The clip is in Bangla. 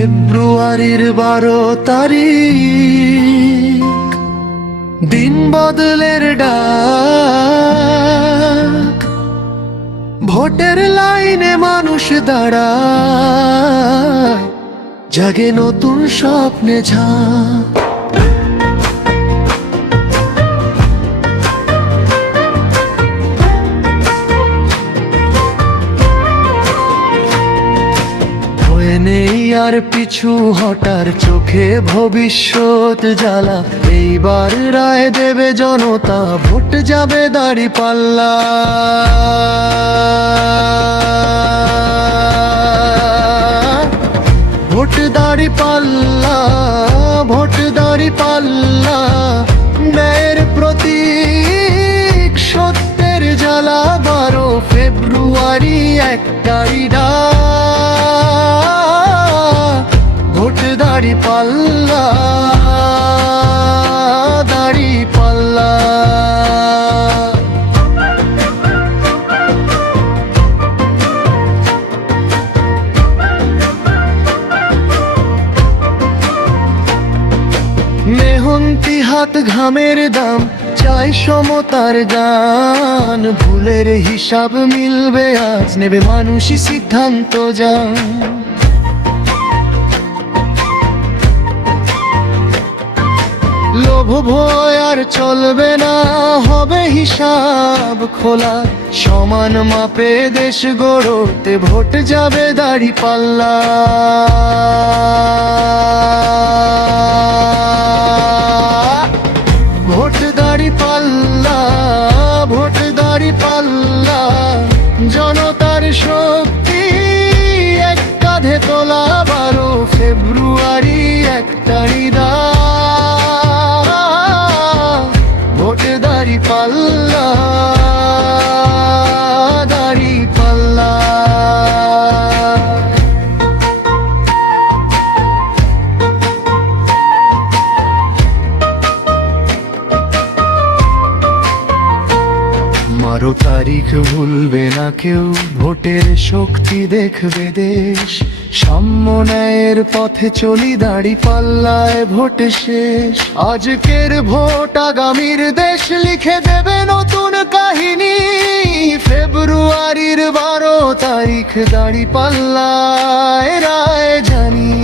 ফেব্রুয়ারির বারো তারিখ দিন বদলের ডাক। ভোটের লাইনে মানুষ দাঁড়ায় জাগে নতুন স্বপ্নে ঝাঁক। আর পিছু হটার চোখে ভবিষ্যৎ জ্বালা। এইবার রায় দেবে জনতা, ভোট যাবে দাড়ি পাল্লা। ভোট দাড়ি পাল্লা, ভোট দাড়ি পাল্লা। ন্যায়ের প্রতীক, সত্যের জ্বালা। বারো ফেব্রুয়ারি একটাই ডাক দাড়ি পাল্লা দাড়ি পাল্লা। মেহন্তি হাত ঘামের দাম, চাই সমতার গান ভুলের হিসাব মিলবে, আজ নেবে মানুষই সিদ্ধান্ত যান লোভ ভয় আর চলবে না। হবে হিসাব খোলা। সমান মাপে দেশ গড়তে ভোট যাবে দাড়ি পাল্লা। ভোট দাড়ি পাল্লা, ভোট দাড়ি পাল্লা। জনতার শক্তি এক কাঁধে তোলা বারো ফেব্রুয়ারি একটাই দা দাড়ি মারো তারিখ ভুলবে না কেউ। ভোটের শক্তি দেখবে দেশ। সাম্য পথে চলি, দাড়ি পাল্লায় ভোট শেষ। আজকের ভোট আগামীর দেশ লিখে দেবে নতুন কাহিনী। ফেব্রুয়ারির বারো তারিখ, দাড়ি পাল্লায় রায় জানি।